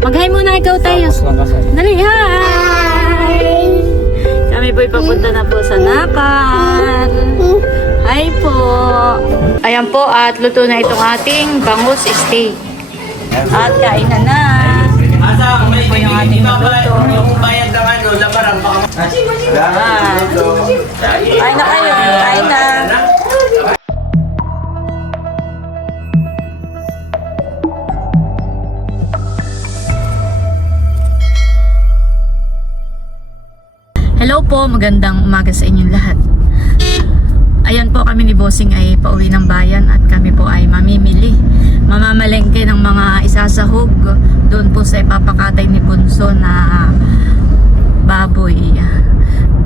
Mag-hi muna ikaw tayo. Dali, hi! Kami po'y papunta na po sa Nakar. Hi po! Ayan po at luto na itong ating bangus steak. At kain na na. Ayan po yung ating luto. Bayad ng ano, labarang baka. Kain na kayo. Kain na. Hello po, magandang umaga sa inyong lahat. Ayan po, kami ni Bossing ay pauwi ng bayan at kami po ay mamimili. Mamamalengke ng mga isasahog doon po sa ipapakatay ni Bunso na baboy.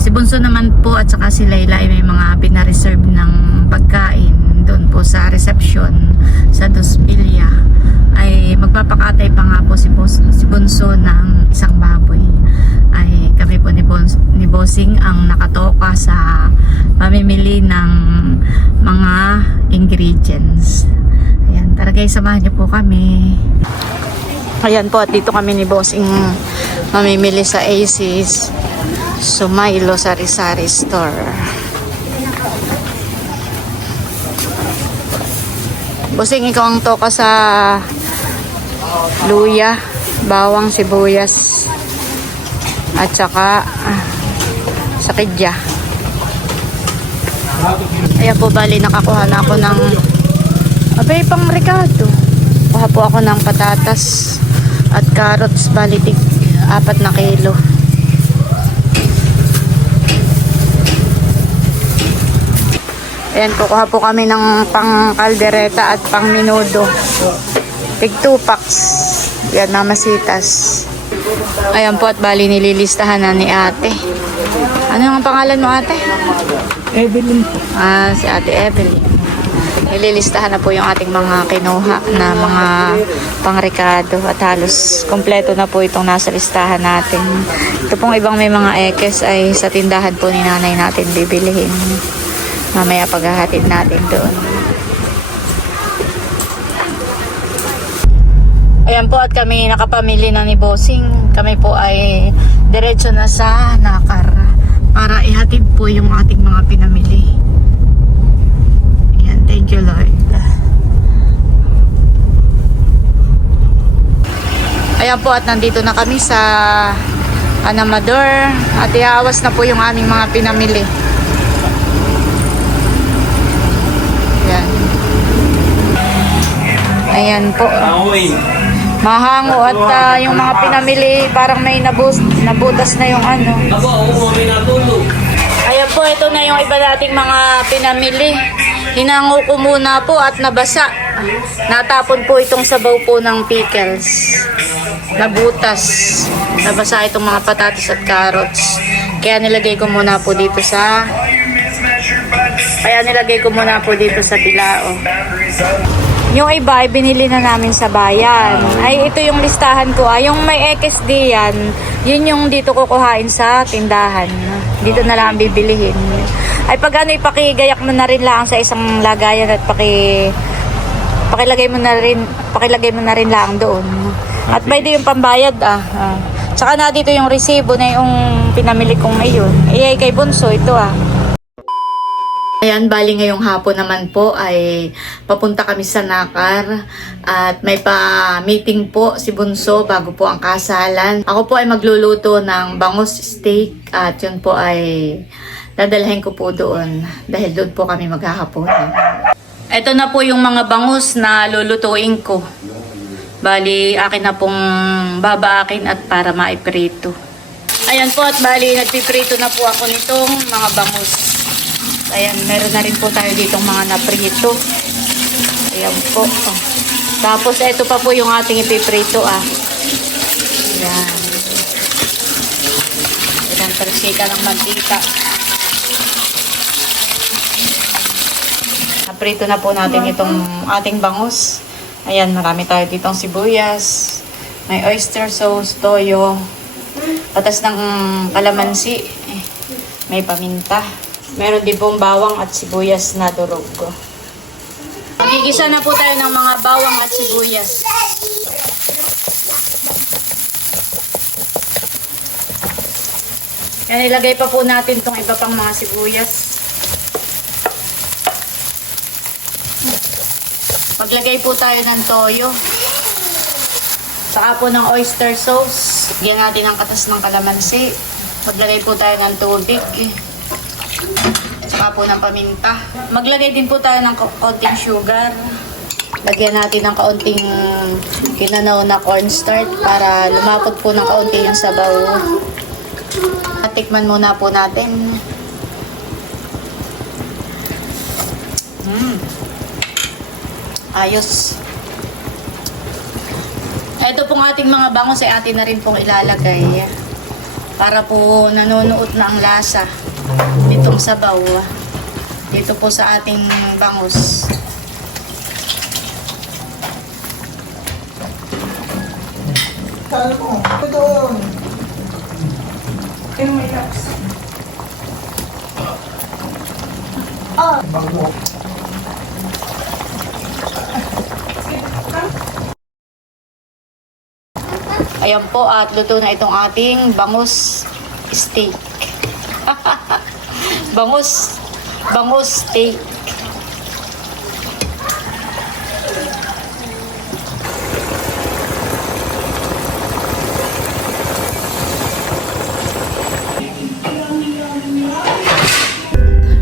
Si Bunso naman po at saka si Layla ay may mga pinareserve ng pagkain doon po sa reception sa Dos Villa. Ay magpapakatay pa nga po si Bunso ng isang baboy. Ay kami po ni Bossing ang nakatoka sa pamimili ng mga ingredients. Ayan, tara guys, samahan niyo po kami. Ayan po, at dito kami ni Bossing mamimili sa Aces Sumailo Sari-Sari Store. Bossing, ikaw ang toka sa luya, bawang, sibuyas at saka sa kidya. Ayan po, bali nakakuha na ako ng abay pang Ricardo. Kuha po ako ng patatas at carrots, bali 4 na kilo. Ayan, kukuha po kami ng pang kaldereta at pang minudo. Tig 2 packs. Ayan, mamasitas. Ayan po, at bali nililistahan na ni ate. Ano ang pangalan mo, ate? Evelyn po. Si ate Evelyn. Nililistahan na po yung ating mga kinuha na mga pang-Ricardo at halos kompleto na po itong nasa listahan natin. Ito pong ibang may mga ekes ay sa tindahan po ni nanay natin bibilihin. Mamaya paghahatid natin doon. Ayan po, at kami nakapamili na ni Bossing. Kami po ay diretso na sa Nakar para ihatid po yung ating mga pinamili. Ayan, thank you Lord. Ayan po, at nandito na kami sa Anamador at iawas na po yung aming mga pinamili. Ayan. Ayan po. Mahango at yung mga pinamili parang may nabutas na yung ano. Ayan po, ito na yung iba nating mga pinamili. Hinango ko muna po at nabasa. Natapon po itong sabaw po ng pickles. Nabutas. Nabasa itong mga patatas at carrots. Kaya nilagay ko muna po dito sa bilao. Yung iba ay binili na namin sa bayan. Ay ito yung listahan ko. Yung may XD yan, yun yung dito kukuhain sa tindahan. Dito na lang bibilihin. Ay pag ano, ipakigayak mo na rin lang sa isang lagayan at pakilagay mo na rin lang doon. At pwede yung pambayad Tsaka na dito yung resibo na yung pinamili kong iyon. Ay kay Bunso ito Ayan, bali ngayong hapon naman po ay papunta kami sa Nakar at may pa-meeting po si Bunso bago po ang kasalan. Ako po ay magluluto ng bangus steak at yun po ay dadalhin ko po doon dahil doon po kami maghahaponan. Ito na po yung mga bangus na lulutuin ko. Bali, akin na pong babaakin at para maiprito. Ayan po, at bali nagpiprito na po ako nitong mga bangus. Ayan, meron na rin po tayo ditong mga naprito. Ayan po. Tapos, ito pa po yung ating ipiprito Ayan. Ayan, persika ng mantika. Naprito na po natin itong ating bangus. Ayan, marami tayo ditong sibuyas. May oyster sauce, toyo. Patas ng kalamansi. May paminta. Meron din pong bawang at sibuyas na durog. Magigisa na po tayo ng mga bawang at sibuyas. Yan, ilagay pa po natin tong iba pang mga sibuyas. Maglagay po tayo ng toyo. Saka po ng oyster sauce. Lagyan natin ang katas ng kalamansi. Maglagay po tayo ng tubig. Saka po ng paminta. Maglagay din po tayo ng kaunting sugar. Lagyan natin ng kaunting kinanaw na cornstarch para lumapot po ng kaunti yung sabaw. At tikman muna po natin. Ayos. Ito pong ating mga bangus ay atin na rin pong ilalagay. Para po nanunuot na ang lasa nitong sabaw. Dito po sa ating bangus. Ayan po at luto na itong ating bangus steak. bangus steak.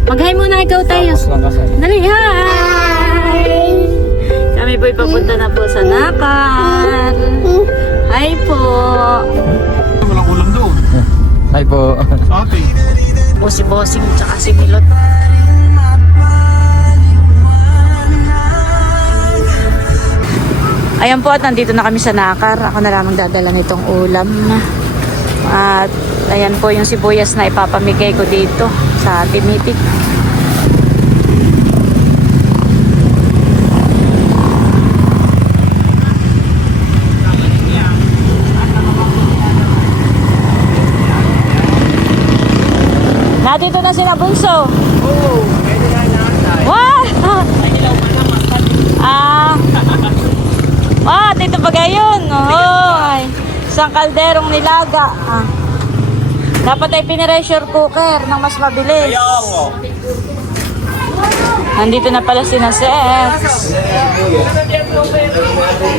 Mag-hi muna ikaw tayo. Dali, hi! Kami po'y papunta na po sa Nakar. Hi po! Walang ulam doon. Hi po. Sa atin. Po si Bossing tsaka si Milot. Ayan po at nandito na kami sa Nakar. Ako na lamang dadala nitong ulam. At ayan po yung sibuyas na ipapamigay ko dito sa Timitik. Nandito na sila Bunso. Oo, pwede na inaantay. Wow! Ay, ilaw pa naman. Dito pa gayon. Ay, isang kalderong nilaga. Dapat ay pinipressure cooker ng mas mabilis. Kaya ako. Nandito na pala si Sex.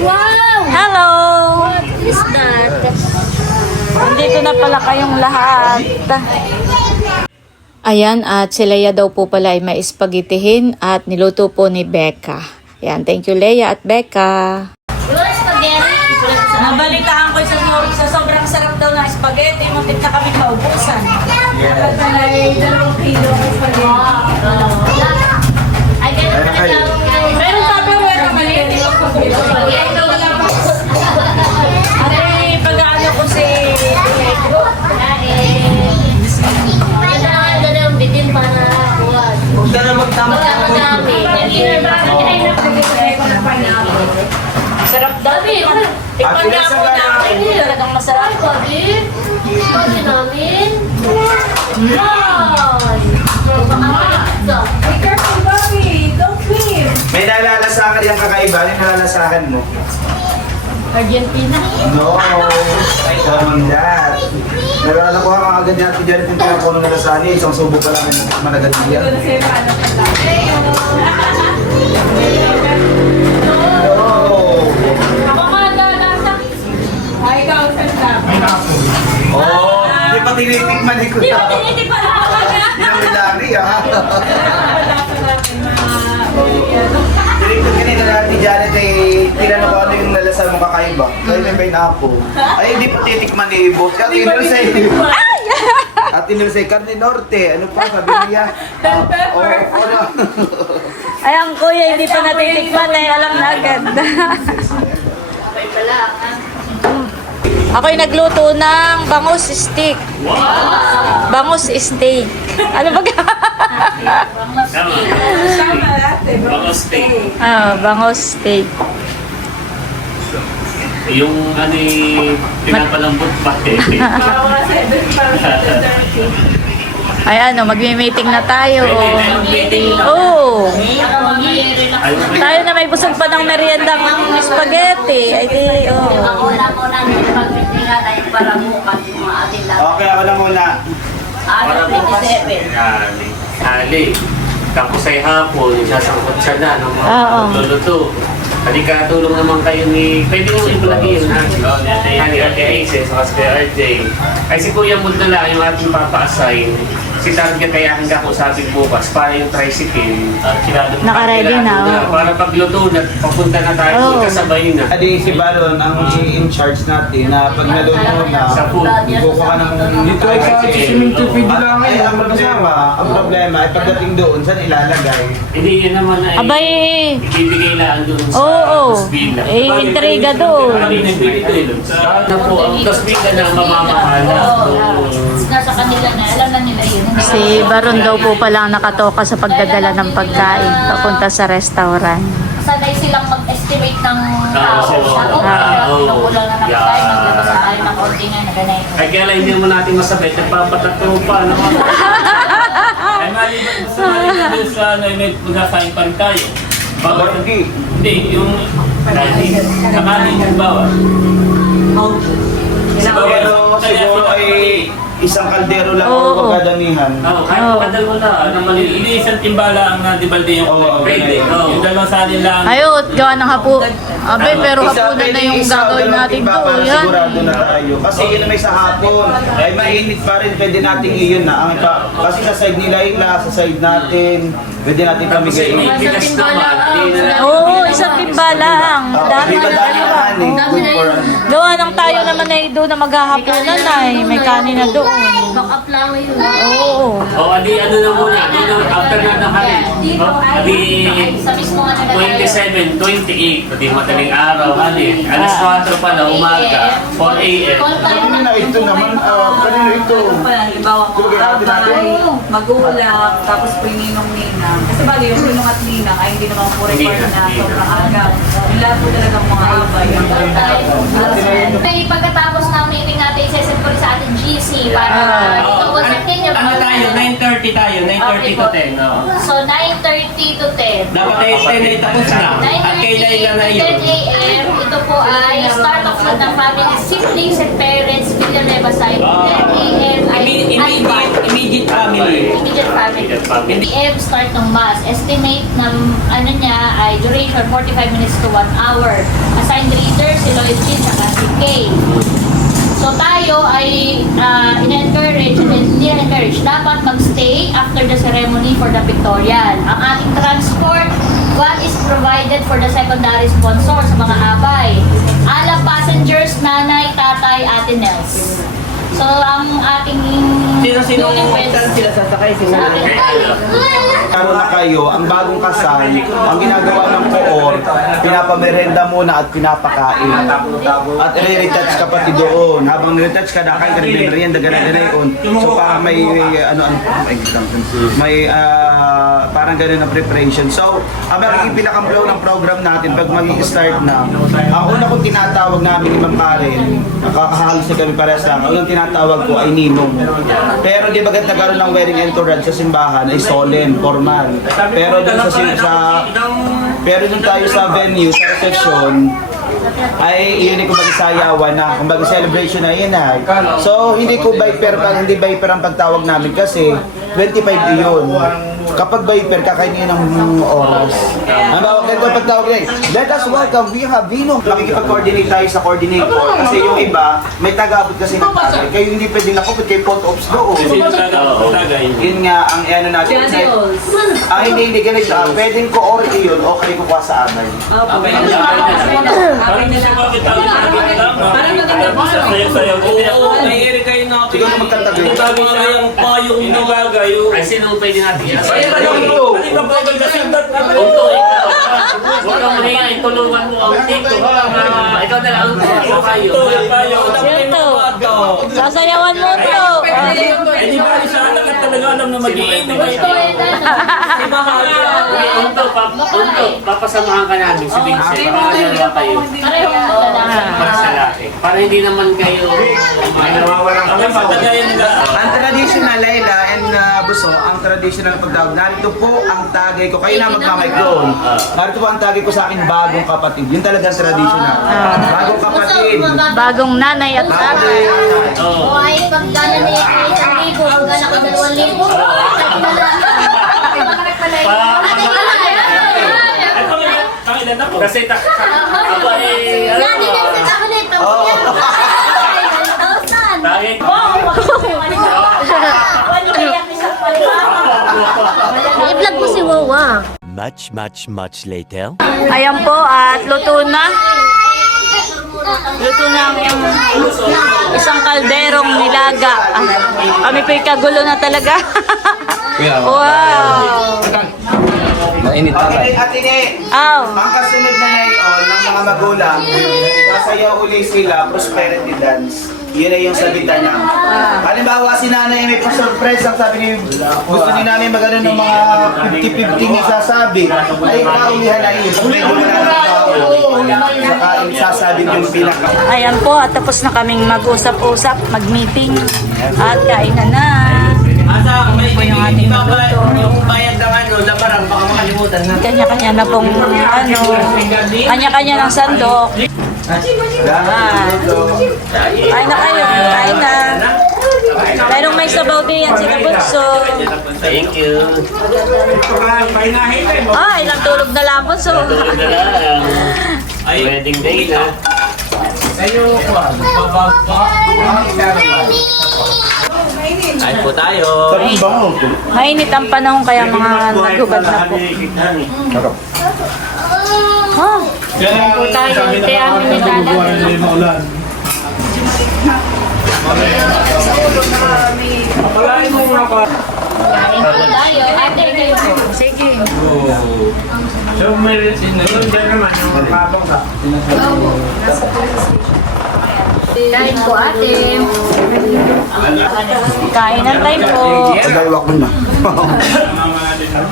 Wow! Hello! What is that? Nandito na pala kayong lahat. Ayan, at si Leia daw po pala ay may spaghettihin at niluto po ni Becca. Ayan, thank you Leia at Becca. Nabalitaan ko sa sobrang sarap daw ng spaghetti, muntik na kami maubusan. Dapat pala ay 2 kilo ng spaghetti. Ay, ganun pa rin lang. Meron pa pa wala maliit. Ate, pag-ano ko si Diego. Maganda na yung bitin para kuwan. Huwag ka na magtama. Magkakadami. Sarap daw. Tikman nga po natin. Talagang masarap. Pwede. Pwede namin. Yan. Be careful, Bobby. Don't leave. May nalalasakan yung kakaiba. Ano yung nalalasakan mo? Argentina. No. Ay, tama that. Nalalakuha ka agad natin dyan kung kaya po nung nalasani. Isang subo pa lang yung managad niya. Ito na sa'yo paano ka lang. No. Ako nga nalasa. Ay, ikaw, saan ka? Oh, hindi pa tinitikman ko Di ba na. tinitikman ako agad? Pinamilari ah. Wala pa natin mga... Direkto kanina natin Janet ay tinanong ko ano yung nalasan mo kakaiba. Kaya may pineapple. Ay, hindi pa titikman ni Ibo. At inulsay. At inulsay, Carne Norte. Ano pa sabi niya? Bell pepper. Ano? Ay, ang kuya, hindi pa natitikman eh. Alam na agad. Ako'y nagluto ng bangus steak. Bangus steak. Ano ba? Tama natin. Bangus steak. Bangus steak. Yung ano pinapalambot pa eh. Mga 7 para 7:30. Ay ano, magme-meeting na tayo. Meeting na. Oo. Ay, Tayo na may busog pa ng merienda ng spaghetti. Ay di, Ako oh. wala mo na yung pagpitingan ay para bukas yung mga atin lang. Okay, ako lang muna. Para bukas. Yan. Ali. Tapos ay hapon, sasangkot siya na ng mga Oo. luluto. Halika, tulong naman kayo ni... Pwede mo ibulagi yun, ha? Ni Ate Aces, saka si RJ. Ay si Kuya Mud na lang yung ating papa-assign. Si Target kaya aking kakusapin bukas para yung tricycle. Naka-ready na, oo. Para pagluto na, papunta na tayo, Oo. magkasabay na. Adi si Balon ang i-in-charge natin na pag naluto na, Sa food. kukuha ng... Dito ay sa Siminto Feed lang Ay, ang problema ay pagdating doon, saan ilalagay? Hindi yun naman ay... Abay, Ibibigay lang doon sa oo. Tosbila. Intriga doon. Na po, ang Tosbila na ang mamamahala. Nasa kanila na, alam na nila yun. Si Baron daw po pala ang nakatoka sa pagdadala ng pagkain papunta sa restaurant. Sanay silang mag-estimate ng tao. Oo. Nakulang na ng tayo, maglabas na tayo ng konti nga na ganito. Ay kaya lang hindi mo natin masabay, nagpapatato pa. Ano? Ay, maliban sa maliban sa ano, may magkakain pa rin tayo. Bawal. Hindi, yung sakaling yung bawal. Sa bawal, Pero siguro ay isang kaldero lang Oo. o pagkadamihan. Oo, kahit padal mo na, ano maliit. Hindi isang timbala ang dibalde yung Oo, pwede. Oo. yung dalawang salin lang. Ayun, gawa ng hapo. Abe, pero hapunan na yung gagawin natin iba para doon. Yan. sigurado na tayo. Kasi yun na may sa hapon. Ay mainit pa rin, pwede natin iyon na. Ang iba, kasi sa side nila yung sa side natin. Pwede natin pamigay. Bigas naman. Oo, isang timbala lang. Dami Di ba na dahil dalawa. ano, good for ano. Gawa ng tayo naman ay doon na maghahapunan ay. May kanin na doon. Backup lang yun. Oo. O, adi ano na muna, adi na after na nakain. Adi Sa mismo nga na 27, 28, pati madaling araw, ani. Alas 4 pa na umaga, 4 a.m. Call tayo Ano na ito naman? Kanino ito? Halimbawa po, Tulogin natin natin. magulang, tapos po yung ninong-ninang. Kasi bali, yung ninong at ninang ay hindi naman po record na sobrang aga. Yung lahat po talagang mga abay. May pagkatapos ng meeting natin, isesend ko rin sa ating GC para ito-contact ninyo. Ano tayo? 9:30 tayo, 9:30 to 10. No? So, 9:30 to 10. Dapat ay 10 ay tapos na. At kailan lang na 9:30 yun. to 10 a.m. Ito po ay start of food ng family, siblings and parents, Villanueva side. 10 a.m. ay Immediate family. Immediate family. PM start ng mass. Estimate ng ano niya ay duration 45 minutes to 1 hour. Assigned reader si Lloyd Jean at si Kay. So tayo ay in-encourage and hindi encourage dapat magstay after the ceremony for the pictorial. Ang ating transport, one is provided for the secondary sponsor sa mga abay. Alam passengers, nanay, tatay, ate Nels. So ang ating Sino-sino newlyweds- saan sila sasakay? Sino? Karoon na kayo, ang bagong kasal, ang ginagawa ng koor, pinapamerenda muna at pinapakain. At i-retouch ka pati doon. Habang retouch ka, nakain ka ng merienda, gana-gana yun. So parang may, parang ganun na preparation. So, ang magiging pinaka-flow ng program natin, pag mag-start na, ang una kong tinatawag namin ni Ma'am Karen, nakakahalos na kami parehas lang, ang unang tinatawag ko ay ninong. Pero di ba nagkaroon ng wedding entourage sa simbahan ay solemn, formal. Pero dun pero dun tayo sa venue, sa reception, ay yun yung kumbaga sayawan na, kumbaga celebration na yun ay. So hindi ko viper ang pagtawag namin kasi 25 yun. Kapag viper, kakainin ng oras. Ang bawag ganito pagtawag rin, let us welcome, we have Vino. Makikipag-coordinate tayo sa coordinator kasi yung iba, may taga-abot kasi ng tagay. Kayo hindi pwedeng nakupit kay photo-ops doon. Sino tagay? Yun nga, ang ano natin. Hindi, ganito. Pwedeng ko or iyon o kayo kukuha sa abay. Parang hindi siya bakit tayo Parang maganda po. sayaw-sayaw. Oo, naiiri kayo na. Siguro magtatabi. Sabi nga yung payong inilagay. Ay, sino pwede natin yan? Unto, Huwag kang mahihain, tulungan mo ang tito. Ikaw na lang ang tito kayo. Sasayawan mo to. Hindi ba siya alam at talaga alam na mag-iinit Gusto kayo? eh na. Unto, papasamahan ka namin si Vince. Para dalawa kayo. Pareho na lalaki. Para sa lahat. Para hindi naman kayo Ang patagayan nila. Ang traditional Layla and na buso, ang traditional na pagtawag, narito po ang tagay ko. Kayo na magmamay doon. Narito po ang tagay ko sa aking bagong kapatid. Yun talagang traditional. Bagong kapatid. Bagong nanay at tatay. O ay pagkano niya ay 1,000, pagkano ko 2,000. Pangilan ako. Kasi ako ay... Yan, din ang sa ako na ito. Yan, 1,000. Tagay. I-vlog mo si Wawa. Much later. Ayan po at luto na. Luto na ang isang kalderong nilaga. Kami po'y kagulo na talaga. Wow! Mainit Atine, Aw! ang kasunod na ngayon ng mga magulang, masaya uli sila, prosperity dance. Yun ay yung salita na. Halimbawa, si nanay may pa-surprise. Ang sabi niya, gusto ni nanay magano ng mga 50-50 niya sasabi. Ay, kaulihan na yun. Medyo wala na tao. Saka sasabi yung pinaka. Ayan po at tapos na kaming mag-usap-usap, mag-meeting at kainan na. Asa, may yung bayad ng ano, labarang, baka makalimutan na. Kanya-kanya na pong kanya-kanya ng sandok. Kain na kayo, kain na. Mayroong may sabaw din yan si Kabunso. Thank you. Ah, ilang tulog na lang Bunso. Tulog na lang. Wedding day na. Kain po tayo. Mainit ang panahon kaya mga nagubad na po. Oh, kain po tayo. Ito ang nilalag. Kain po tayo. Ate, kayo po. Sige. So, may yun dyan naman yung kapabang ka. Kain po ate. Kainan tayo po. Pagdalawak mo na.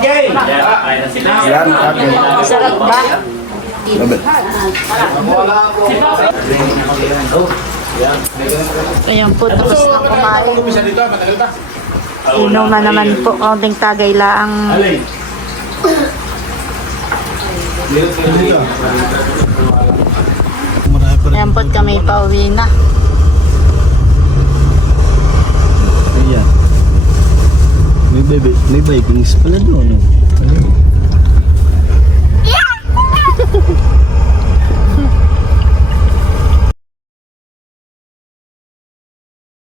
Yan, okay. Masarap ba? Ayan po, tapos na kumain. Inom na naman po, kaunting tagay laang. Ayan po, kami pauwi na. Ayan. May Vikings pala doon.